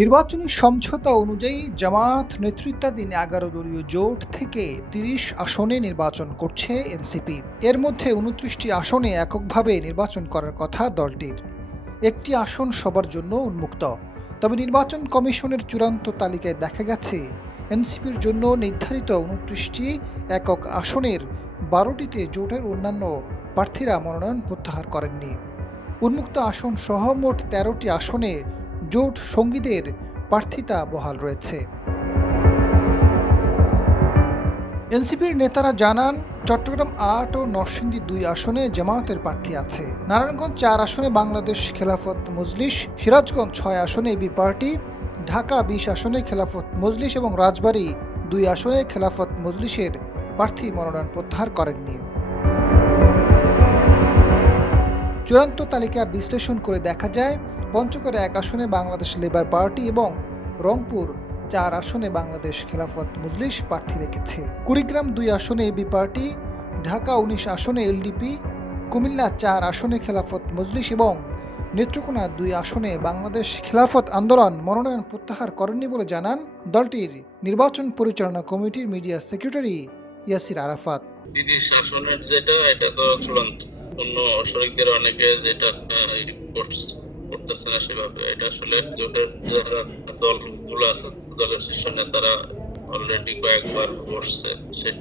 নির্বাচনী সমঝোতা অনুযায়ী জামায়াত নেতৃত্বাধীন ১১ দলীয় জোট থেকে ৩০ আসনে নির্বাচন করছে এনসিপি। এর মধ্যে ২৯টি আসনে এককভাবে নির্বাচন করার কথা দলটির। একটি আসন সবার জন্য উন্মুক্ত। তবে নির্বাচন কমিশনের চূড়ান্ত তালিকায় দেখা গেছে এনসিপির জন্য নির্ধারিত ২৯টি একক আসনের ১২টিতে জোটের অন্যান্য প্রার্থীরা মনোনয়ন প্রত্যাহার করেননি। উন্মুক্ত আসন সহ মোট ১৩টি আসনে জোট সঙ্গীদের প্রার্থিতা বহাল রয়েছে। এনসিপির নেতারা জানান, চট্টগ্রাম ৮ ও নরসিংদী ২ আসনে জামায়াতের প্রার্থী আছে। নারায়ণগঞ্জ ৪ আসনে বাংলাদেশ খেলাফত মজলিস, সিরাজগঞ্জ ৬ আসনে এবি পার্টি, ঢাকা ২০ আসনে খেলাফত মজলিস এবং রাজবাড়ী ২ আসনে খেলাফত মজলিসের প্রার্থী মনোনয়ন প্রত্যাহার করেননি। চূড়ান্ত তালিকা বিশ্লেষণ করে দেখা যায়, পঞ্চগড়ে ১ আসনে বাংলাদেশ লেবার পার্টি এবং রংপুর ৪ আসনে বাংলাদেশ খেলাফত মজলিস প্রার্থী রেখেছে। কুড়িগ্রাম ২ আসনে এবি পার্টি, ঢাকা ১৯ আসনে এলডিপি, কুমিল্লা ৪ আসনে খেলাফত মজলিস এবং নেত্রকোনা ২ আসনে বাংলাদেশ খেলাফত আন্দোলন মনোনয়ন প্রত্যাহার করেননি বলে জানান দলটির নির্বাচন পরিচালনা কমিটির মিডিয়া সেক্রেটারি ইয়াসির আরাফাত। ৩০ আসনের যেটা এটা তো চূড়ান্ত। অন্য শরিকদের অনেকে যেটা করতেছে না সেভাবে। এটা আসলে জোটের যারা দলগুলো আছে, দলের শীর্ষ নেতারা অলরেডি কয়েকবার বসছে।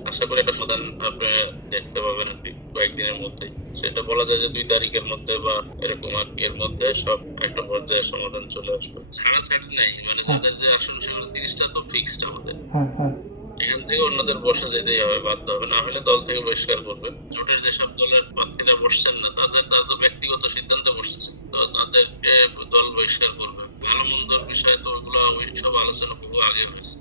আশা করি এটা সমাধান আপনি দেখতে পাবেন আর কি কয়েকদিনের মধ্যেই। সেটা বলা যায় যে ২ তারিখের মধ্যে বা এরকম আর কি, এর মধ্যে সব একটা পর্যায়ে সমাধান চলে আসবে। ছাড়াছাড়ি নেই, মানে যাদের যে আসন সেগুলো ৩০টা তো ফিক্সড আমাদের। এখান থেকে অন্যদের বসে যেতেই হবে, বাধ্য হবে, না হলে দল থেকে বহিষ্কার করবে। জোটের যেসব দলের প্রার্থীরা বসছেন না তাদের ব্যক্তিগত সিদ্ধান্ত বসছে, তো তাদেরকে দল বহিষ্কার করবে। ভালো মন্দর বিষয় তো ওইগুলো ওই সব আলোচনা বহু আগে হয়েছে,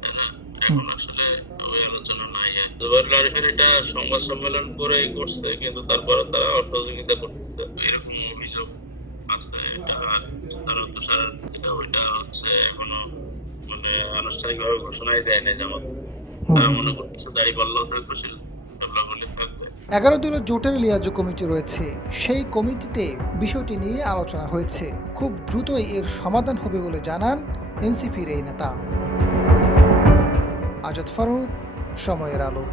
তাই না? এখন আসলে ওই আলোচনা নাই। জুবাইর আরিফের এটা সংবাদ সম্মেলন করেই করছে, কিন্তু তারপরে তারা অসহযোগিতা করতেছে, এরকম অভিযোগ আছে। এটা তারা তুষার ওইটা হচ্ছে এখনো মানে আনুষ্ঠানিকভাবে ঘোষণাই দেয় না জামাত। তারা মনে করতেছে দাঁড়িপাল্লাও থাকবে, সেগুলো থাকবে। ১১ দলীয় জোটের লিয়াজো কমিটি রয়েছে। সেই কমিটিতে বিষয়টি নিয়ে আলোচনা হয়েছে। খুব দ্রুতই এর সমাধান হবে বলে জানান এনসিপির এই নেতা। আজাদ ফারুক, সময়ের আলো।